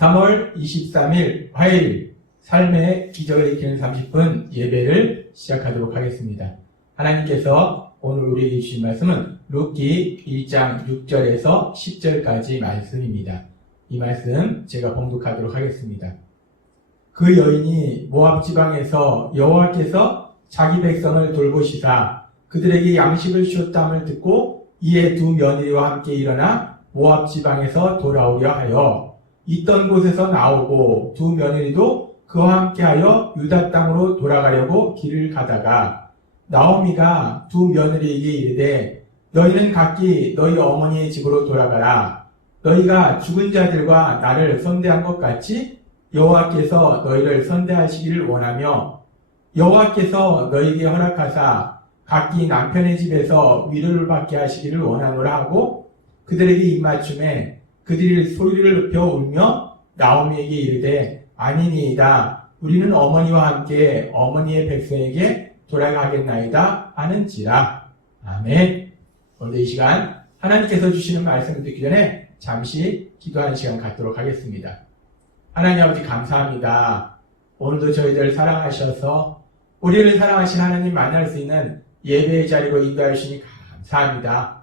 3월 23일 화요일 삶의 기적을 익히는 30분 예배를 시작하도록 하겠습니다. 하나님께서 오늘 우리에게 주신 말씀은 룻기 1장 6절에서 10절까지 말씀입니다. 이 말씀 제가 봉독하도록 하겠습니다. 그 여인이 모압 지방에서 여호와께서 자기 백성을 돌보시사 그들에게 양식을 주었다함을 듣고 이에 두 며느리와 함께 일어나 모압 지방에서 돌아오려 하여 있던 곳에서 나오고 두 며느리도 그와 함께하여 유다 땅으로 돌아가려고 길을 가다가 나오미가 두 며느리에게 이르되 너희는 각기 너희 어머니의 집으로 돌아가라. 너희가 죽은 자들과 나를 선대한 것 같이 여호와께서 너희를 선대하시기를 원하며 여호와께서 너희에게 허락하사 각기 남편의 집에서 위로를 받게 하시기를 원하노라 하고 그들에게 입맞춤에 그들이 소리를 높여 울며 나오미에게 이르되 아니니이다. 우리는 어머니와 함께 어머니의 백성에게 돌아가겠나이다 하는지라. 아멘. 오늘 이 시간 하나님께서 주시는 말씀을 듣기 전에 잠시 기도하는 시간 갖도록 하겠습니다. 하나님 아버지 감사합니다. 오늘도 저희들 사랑하셔서 우리를 사랑하신 하나님 만날 수 있는 예배의 자리로 인도해 주시니 감사합니다.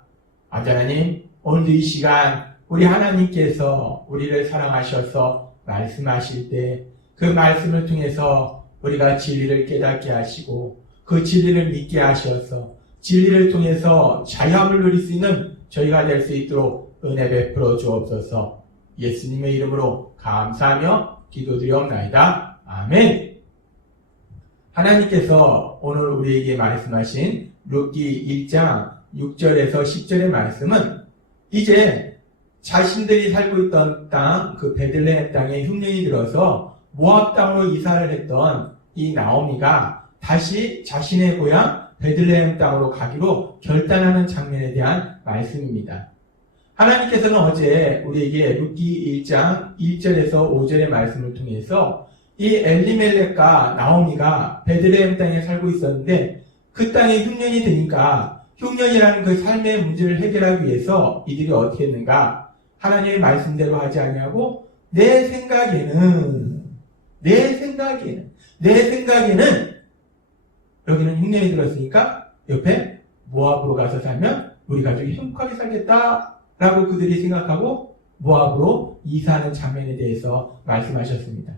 아버지 하나님, 오늘도 이 시간 우리 하나님께서 우리를 사랑하셔서 말씀하실 때 그 말씀을 통해서 우리가 진리를 깨닫게 하시고 그 진리를 믿게 하셔서 진리를 통해서 자유함을 누릴 수 있는 저희가 될 수 있도록 은혜 베풀어 주옵소서. 예수님의 이름으로 감사하며 기도드리옵나이다. 아멘. 하나님께서 오늘 우리에게 말씀하신 룻기 1장 6절에서 10절의 말씀은 이제 자신들이 살고 있던 땅, 그 베들레헴 땅에 흉년이 들어서 모압 땅으로 이사를 했던 이 나오미가 다시 자신의 고향 베들레헴 땅으로 가기로 결단하는 장면에 대한 말씀입니다. 하나님께서는 어제 우리에게 룻기 1장 1절에서 5절의 말씀을 통해서 이 엘리멜렉과 나오미가 베들레헴 땅에 살고 있었는데 그 땅에 흉년이 드니까 흉년이라는 그 삶의 문제를 해결하기 위해서 이들이 어떻게 했는가? 하나님의 말씀대로 하지 아니하고 내 생각에는 여기는 흉년이 들었으니까 옆에 모압으로 가서 살면 우리 가족이 행복하게 살겠다라고 그들이 생각하고 모압으로 이사하는 장면에 대해서 말씀하셨습니다.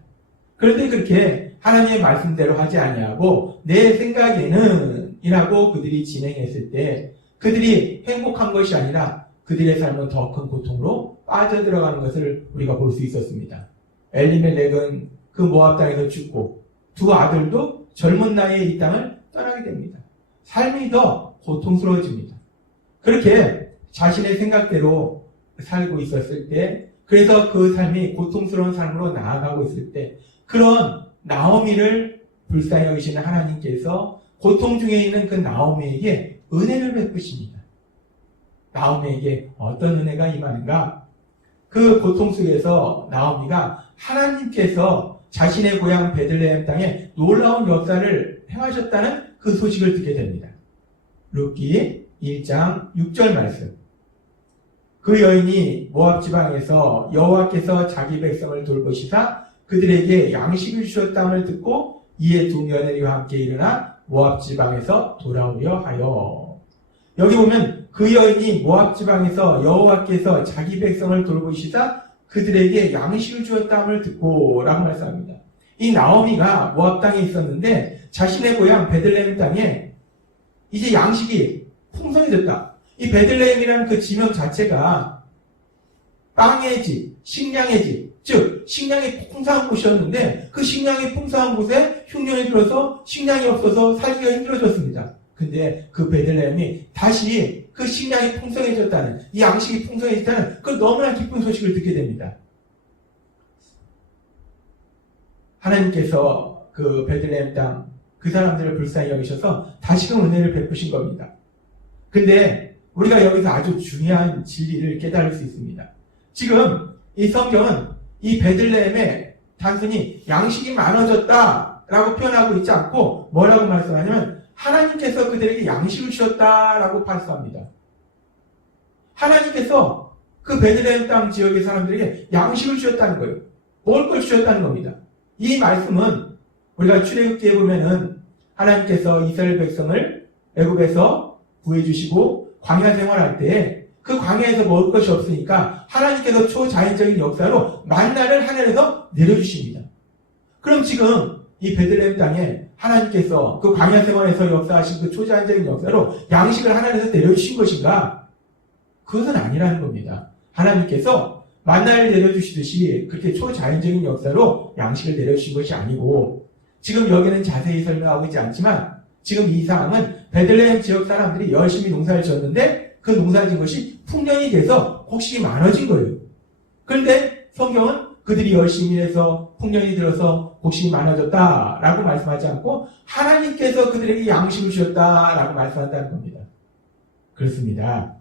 그런데 그렇게 하나님의 말씀대로 하지 아니하고 내 생각에는 이라고 그들이 진행했을 때 그들이 행복한 것이 아니라 그들의 삶은 더 큰 고통으로 빠져들어가는 것을 우리가 볼 수 있었습니다. 엘리멜렉은 그 모압 땅에서 죽고 두 아들도 젊은 나이에 이 땅을 떠나게 됩니다. 삶이 더 고통스러워집니다. 그렇게 자신의 생각대로 살고 있었을 때 그래서 그 삶이 고통스러운 삶으로 나아가고 있을 때 그런 나오미를 불쌍히 여기시는 하나님께서 고통 중에 있는 그 나오미에게 은혜를 베푸십니다. 나오미에게 어떤 은혜가 임하는가? 그 고통 속에서 나오미가 하나님께서 자신의 고향 베들레헴 땅에 놀라운 역사를 행하셨다는 그 소식을 듣게 됩니다. 룻기 1장 6절 말씀. 그 여인이 모압 지방에서 여호와께서 자기 백성을 돌보시사 그들에게 양식을 주셨다함을 듣고 이에 두 며느리와 함께 일어나 모압 지방에서 돌아오려 하여. 여기 보면 그 여인이 모압 지방에서 여호와께서 자기 백성을 돌보시사 그들에게 양식을 주었다함을 듣고 라고 말씀합니다. 이 나오미가 모압 땅에 있었는데 자신의 고향 베들레헴 땅에 이제 양식이 풍성해졌다. 이 베들레헴이라는 그 지명 자체가 빵의 집, 식량의 집, 즉 식량이 풍성한 곳이었는데 그 식량이 풍성한 곳에 흉년이 들어서 식량이 없어서 살기가 힘들어졌습니다. 근데 그 베들레헴이 다시 그 식량이 풍성해졌다는, 이 양식이 풍성해졌다는 그 너무나 기쁜 소식을 듣게 됩니다. 하나님께서 그 베들레헴 땅 그 사람들을 불쌍히 여기셔서 다시금 은혜를 베푸신 겁니다. 근데 우리가 여기서 아주 중요한 진리를 깨달을 수 있습니다. 지금 이 성경은 이 베들레헴에 단순히 양식이 많아졌다라고 표현하고 있지 않고 뭐라고 말씀하냐면 하나님께서 그들에게 양식을 주셨다라고 말씀합니다. 하나님께서 그 베들레헴 땅 지역의 사람들에게 양식을 주셨다는 거예요. 먹을 걸 주셨다는 겁니다. 이 말씀은 우리가 출애굽기에 보면은 하나님께서 이스라엘 백성을 애굽에서 구해주시고 광야 생활할 때 그 광야에서 먹을 것이 없으니까 하나님께서 초자연적인 역사로 만나를 하늘에서 내려주십니다. 그럼 지금 이 베들레헴 땅에 하나님께서 그 광야 생활에서 역사하신 그 초자연적인 역사로 양식을 하늘에서 내려주신 것인가? 그것은 아니라는 겁니다. 하나님께서 만나를 내려주시듯이 그렇게 초자연적인 역사로 양식을 내려주신 것이 아니고, 지금 여기는 자세히 설명하고 있지 않지만 지금 이 상황은 베들레헴 지역 사람들이 열심히 농사를 지었는데 그 농사진 것이 풍년이 돼서 곡식이 많아진 거예요. 그런데 성경은 그들이 열심히 해서 풍년이 들어서 곡식이 많아졌다라고 말씀하지 않고 하나님께서 그들에게 양식을 주셨다라고 말씀한다는 겁니다. 그렇습니다.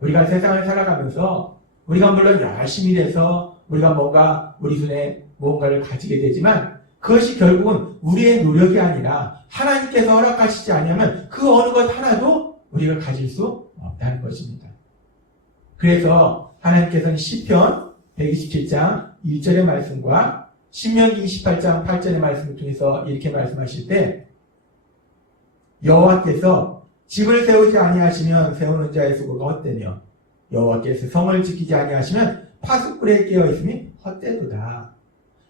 우리가 세상을 살아가면서 우리가 물론 열심히 해서 우리가 뭔가 우리 손에 무언가를 가지게 되지만 그것이 결국은 우리의 노력이 아니라 하나님께서 허락하시지 않으면 그 어느 것 하나도 우리가 가질 수 없다는 것입니다. 그래서 하나님께서는 시편 127장 1절의 말씀과 신명기 28장 8절의 말씀을 통해서 이렇게 말씀하실 때, 여호와께서 집을 세우지 아니하시면 세우는 자의 수고가 헛되며 여호와께서 성을 지키지 아니하시면 파수꾼에 깨어있음이 헛되도다.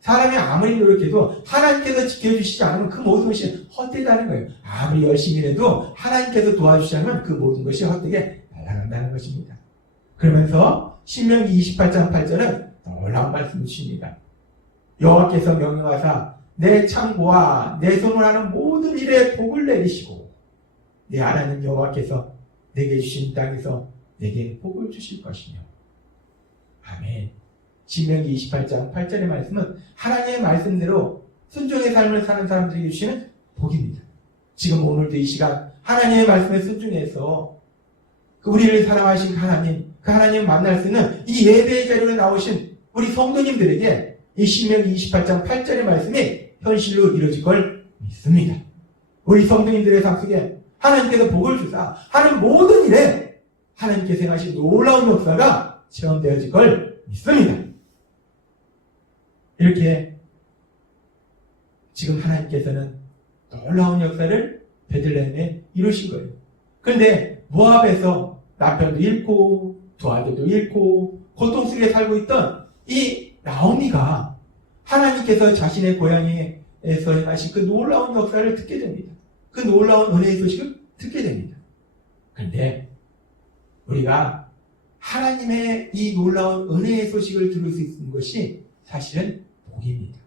사람이 아무리 노력해도 하나님께서 지켜주시지 않으면 그 모든 것이 헛되다는 거예요. 아무리 열심히 해도 하나님께서 도와주시지 않으면 그 모든 것이 헛되게 날아간다는 것입니다. 그러면서 신명기 28장 8절은 놀라운 말씀을 주십니다. 여호와께서 명령하사 내 창고와 내 손으로 하는 모든 일에 복을 내리시고 내 하나님 여호와께서 내게 주신 땅에서 내게 복을 주실 것이며. 아멘. 신명기 28장 8절의 말씀은 하나님의 말씀대로 순종의 삶을 사는 사람들에게 주시는 복입니다. 지금 오늘도 이 시간 하나님의 말씀에 순종해서 우리를 사랑하신 하나님, 그 하나님 만날 수 있는 이 예배의 자리에 나오신 우리 성도님들에게 이 신명기 28장 8절의 말씀이 현실로 이루어질 걸 믿습니다. 우리 성도님들의 삶 속에 하나님께서 복을 주사 하는 모든 일에 하나님께서 행하신 놀라운 역사가 체험되어질 걸 믿습니다. 이렇게 지금 하나님께서는 놀라운 역사를 베들레헴에 이루신 거예요. 그런데 모압에서 남편도 잃고 두 아들도 잃고 고통 속에 살고 있던 이 나오미가 하나님께서 자신의 고향에서 행하신 그 놀라운 역사를 듣게 됩니다. 그 놀라운 은혜의 소식을 듣게 됩니다. 그런데 우리가 하나님의 이 놀라운 은혜의 소식을 들을 수 있는 것이 사실은 복입니다.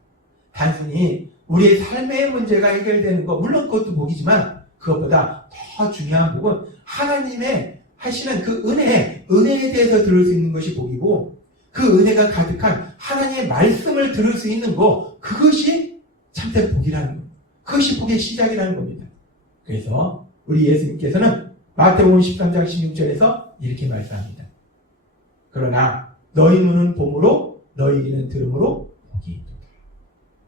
단순히 우리의 삶의 문제가 해결되는 것, 물론 그것도 복이지만 그것보다 더 중요한 복은 하나님의 하시는 그 은혜에 대해서 들을 수 있는 것이 복이고, 그 은혜가 가득한 하나님의 말씀을 들을 수 있는 것, 그것이 참된 복이라는 겁니다. 그것이 복의 시작이라는 겁니다. 그래서 우리 예수님께서는 마태복음 13장 16절에서 이렇게 말씀합니다. 그러나 너희 눈은 봄으로 너희 귀는 들음으로 복이 있도다.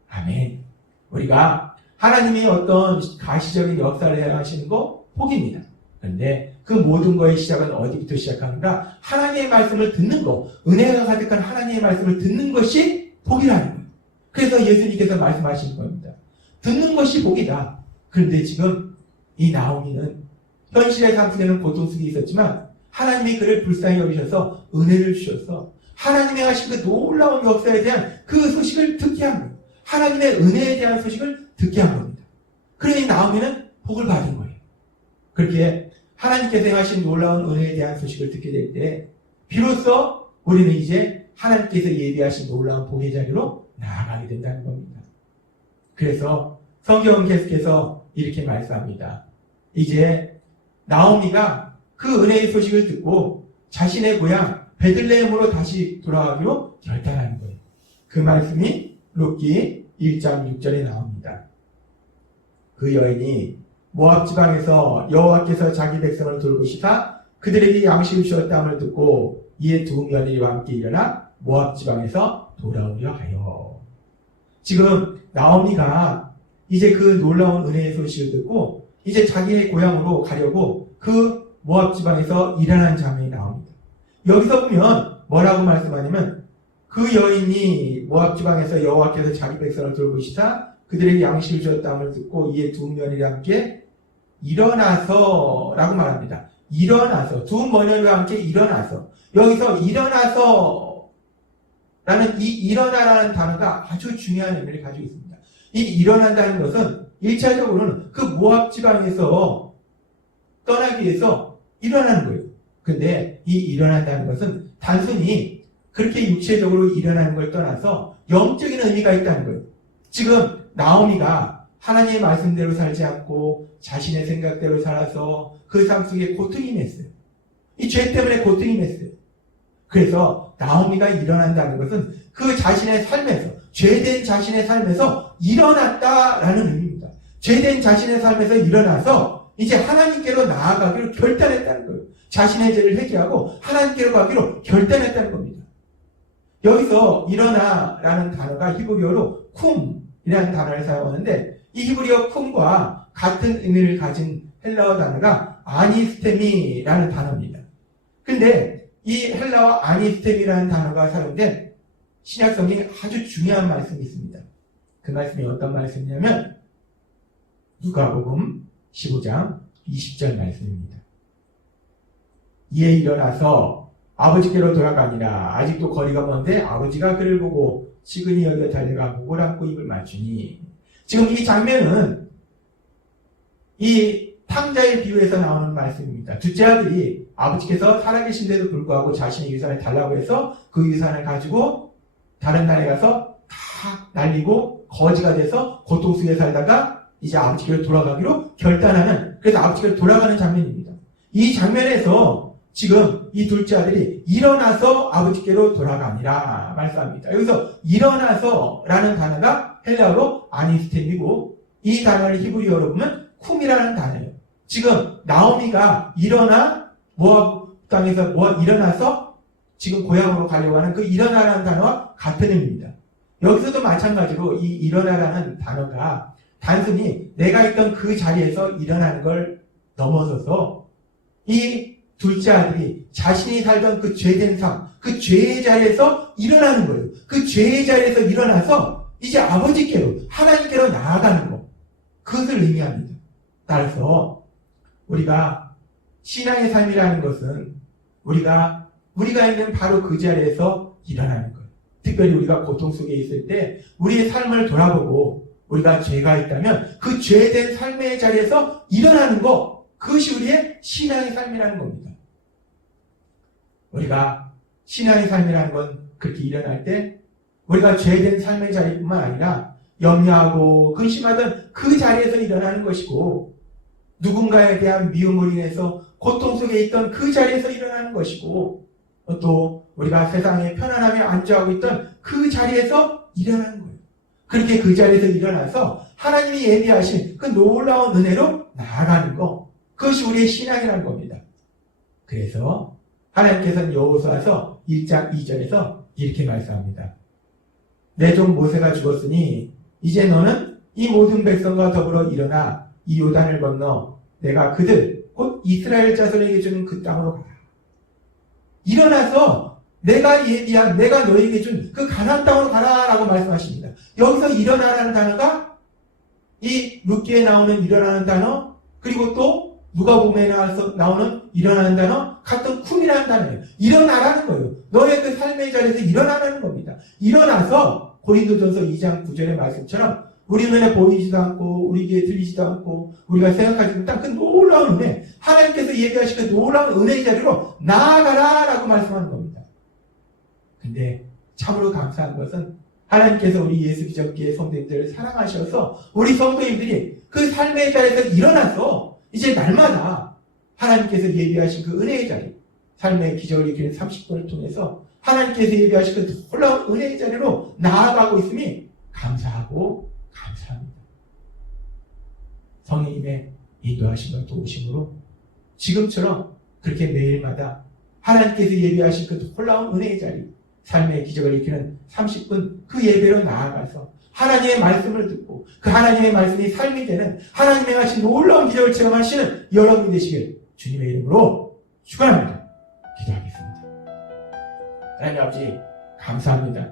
아멘. 우리가 하나님이 어떤 가시적인 역사를 행하시는 거 복입니다. 그런데 그 모든 거의 시작은 어디부터 시작하는가? 하나님의 말씀을 듣는 거, 은혜가 가득한 하나님의 말씀을 듣는 것이 복이라는 거예요. 그래서 예수님께서 말씀하시는 겁니다. 듣는 것이 복이다. 그런데 지금 이 나오미는 현실의 삶 속에는 고통 속에 있었지만 하나님이 그를 불쌍히 여기셔서 은혜를 주셔서 하나님의 하신 그 놀라운 역사에 대한 그 소식을 듣게 한 거예요. 하나님의 은혜에 대한 소식을 듣게 한 겁니다. 그러니 나오미는 복을 받은 거예요. 그렇게 하나님께서 행하신 놀라운 은혜에 대한 소식을 듣게 될 때 비로소 우리는 이제 하나님께서 예비하신 놀라운 복의 자리로 나아가게 된다는 겁니다. 그래서 성경은 계속해서 이렇게 말씀합니다. 이제 나오미가 그 은혜의 소식을 듣고 자신의 고향 베들레헴으로 다시 돌아가기로 결단하는 거예요. 그 말씀이 룻기 1장 6절에 나옵니다. 그 여인이 모압 지방에서 여호와께서 자기 백성을 돌보시사 그들에게 양식을 주었다함을 듣고 이에 두 며느리와 함께 일어나 모압 지방에서 돌아오려 하여. 지금 나오미가 이제 그 놀라운 은혜의 소식을 듣고 이제 자기의 고향으로 가려고 그 모압 지방에서 일어난 장면이 나옵니다. 여기서 보면 뭐라고 말씀하냐면 그 여인이 모압 지방에서 여호와께서 자기 백성을 돌보시사 그들에게 양식을 주었다함을 듣고 이에 두 며느리와 함께 일어나서 라고 말합니다. 일어나서, 두 며느리와 함께 일어나서. 여기서 일어나서 라는 이 일어나라는 단어가 아주 중요한 의미를 가지고 있습니다. 이 일어난다는 것은 1차적으로는 그 모압 지방에서 떠나기 위해서 일어나는 거예요. 근데 이 일어난다는 것은 단순히 그렇게 육체적으로 일어나는 걸 떠나서 영적인 의미가 있다는 거예요. 지금 나오미가 하나님의 말씀대로 살지 않고 자신의 생각대로 살아서 그 삶 속에 고통이 맺어요. 이 죄 때문에 고통이 맺어요. 그래서 나오미가 일어난다는 것은 그 자신의 삶에서, 죄된 자신의 삶에서 일어났다라는 의미입니다. 죄된 자신의 삶에서 일어나서 이제 하나님께로 나아가기로 결단했다는 거예요. 자신의 죄를 회개하고 하나님께로 가기로 결단했다는 겁니다. 여기서 일어나라는 단어가 히브리어로 쿰이라는 단어를 사용하는데 이 히브리어 쿰과 같은 의미를 가진 헬라어 단어가 아니스테미라는 단어입니다. 근데 이 헬라어 아니스테미라는 단어가 사용된 신약성경에 아주 중요한 말씀이 있습니다. 그 말씀이 어떤 말씀이냐면 누가복음 15장 20절 말씀입니다. 이에 일어나서 아버지께로 돌아가니라. 아직도 거리가 먼데 아버지가 그를 보고 시근히 여겨 달려가 목을 안고 입을 맞추니. 지금 이 장면은 이 탕자의 비유에서 나오는 말씀입니다. 둘째 아들이 아버지께서 살아계신데도 불구하고 자신의 유산을 달라고 해서 그 유산을 가지고 다른 나라에 가서 다 날리고 거지가 돼서 고통 속에 살다가 이제 아버지께로 돌아가기로 결단하는, 그래서 아버지께로 돌아가는 장면입니다. 이 장면에서 지금 이 둘째 아들이 일어나서 아버지께로 돌아가니라 말씀합니다. 여기서 일어나서라는 단어가 헬라어로 아니스템이고 이 단어를 히브리어로 보면 쿰이라는 단어예요. 지금 나오미가 일어나 모압 땅에서 일어나서 지금 고향으로 가려고 하는 그 일어나라는 단어와 같은 의미입니다. 여기서도 마찬가지로 이 일어나라는 단어가 단순히 내가 있던 그 자리에서 일어나는 걸 넘어서서 이 둘째 아들이 자신이 살던 그 죄된 삶, 그 죄의 자리에서 일어나는 거예요. 그 죄의 자리에서 일어나서 이제 아버지께로, 하나님께로 나아가는 것. 그것을 의미합니다. 따라서 우리가 신앙의 삶이라는 것은 우리가 있는 바로 그 자리에서 일어나는 거예요. 특별히 우리가 고통 속에 있을 때 우리의 삶을 돌아보고 우리가 죄가 있다면 그 죄된 삶의 자리에서 일어나는 것, 그것이 우리의 신앙의 삶이라는 겁니다. 우리가 신앙의 삶이라는 건 그렇게 일어날 때 우리가 죄된 삶의 자리뿐만 아니라 염려하고 근심하던 그 자리에서 일어나는 것이고 누군가에 대한 미움을 인해서 고통 속에 있던 그 자리에서 일어나는 것이고 또 우리가 세상에 편안하게 안주하고 있던 그 자리에서 일어나는 거예요. 그렇게 그 자리에서 일어나서 하나님이 예비하신 그 놀라운 은혜로 나아가는 것, 그것이 우리의 신앙이라는 겁니다. 그래서 하나님께서는 여호수아서 1장 2절에서 이렇게 말씀합니다. 내 종 모세가 죽었으니 이제 너는 이 모든 백성과 더불어 일어나 이 요단을 건너 내가 그들 곧 이스라엘 자손에게 주는 그 땅으로 가라. 일어나서 내가 예비한, 내가 너에게 준 그 가나안 땅으로 가라라고 말씀하십니다. 여기서 일어나라는 단어가 이 룻기에 나오는 일어나는 단어, 그리고 또 누가복음에 나오는 일어나는 단어, 같은 쿰이라는 단어예요. 일어나라는 거예요. 너의 그 삶의 자리에서 일어나라는 겁니다. 일어나서 고린도전서 2장 9절의 말씀처럼 우리 눈에 보이지도 않고 우리 귀에 들리지도 않고 우리가 생각하지 못한 그 놀라운 은혜, 하나님께서 예비하신 그 놀라운 은혜의 자리로 나아가라라고 말씀하는 겁니다. 근데 참으로 감사한 것은 하나님께서 우리 예수 기적교회 성도님들을 사랑하셔서 우리 성도님들이 그 삶의 자리에서 일어나서 이제 날마다 하나님께서 예비하신 그 은혜의 자리, 삶의 기적을 이기는 30분을 통해서 하나님께서 예비하신 그 놀라운 은혜의 자리로 나아가고 있음이 감사하고 감사합니다. 성령님의 인도하심과 도우심으로 지금처럼 그렇게 매일마다 하나님께서 예비하신 그 놀라운 은혜의 자리, 삶의 기적을 일으키는 30분 그 예배로 나아가서 하나님의 말씀을 듣고 그 하나님의 말씀이 삶이 되는 하나님의 하신 놀라운 기적을 체험하시는 여러분이 되시길 주님의 이름으로 축원합니다. 기도하겠습니다. 하나님 아버지, 감사합니다.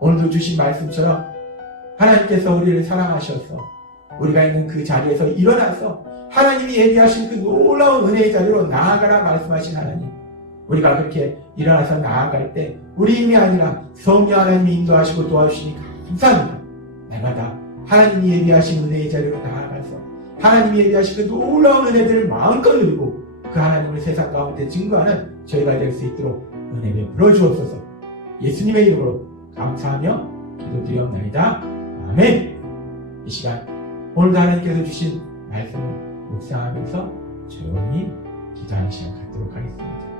오늘도 주신 말씀처럼 하나님께서 우리를 사랑하셔서 우리가 있는 그 자리에서 일어나서 하나님이 예비하신 그 놀라운 은혜의 자리로 나아가라 말씀하신 하나님, 우리가 그렇게 일어나서 나아갈 때 우리 힘이 아니라 성령 하나님이 인도하시고 도와주시니 감사합니다. 날마다 하나님이 예비하신 은혜의 자리로 나아가서 하나님이 예비하신 그 놀라운 은혜들을 마음껏 누리고 그 하나님을 세상 가운데 증거하는 저희가 될 수 있도록 은혜 베풀어 주옵소서. 예수님의 이름으로 감사하며 기도드리옵나이다. 아멘. 이 시간 오늘도 하나님께서 주신 말씀을 묵상하면서 조용히 기도하는 시간 갖도록 하겠습니다.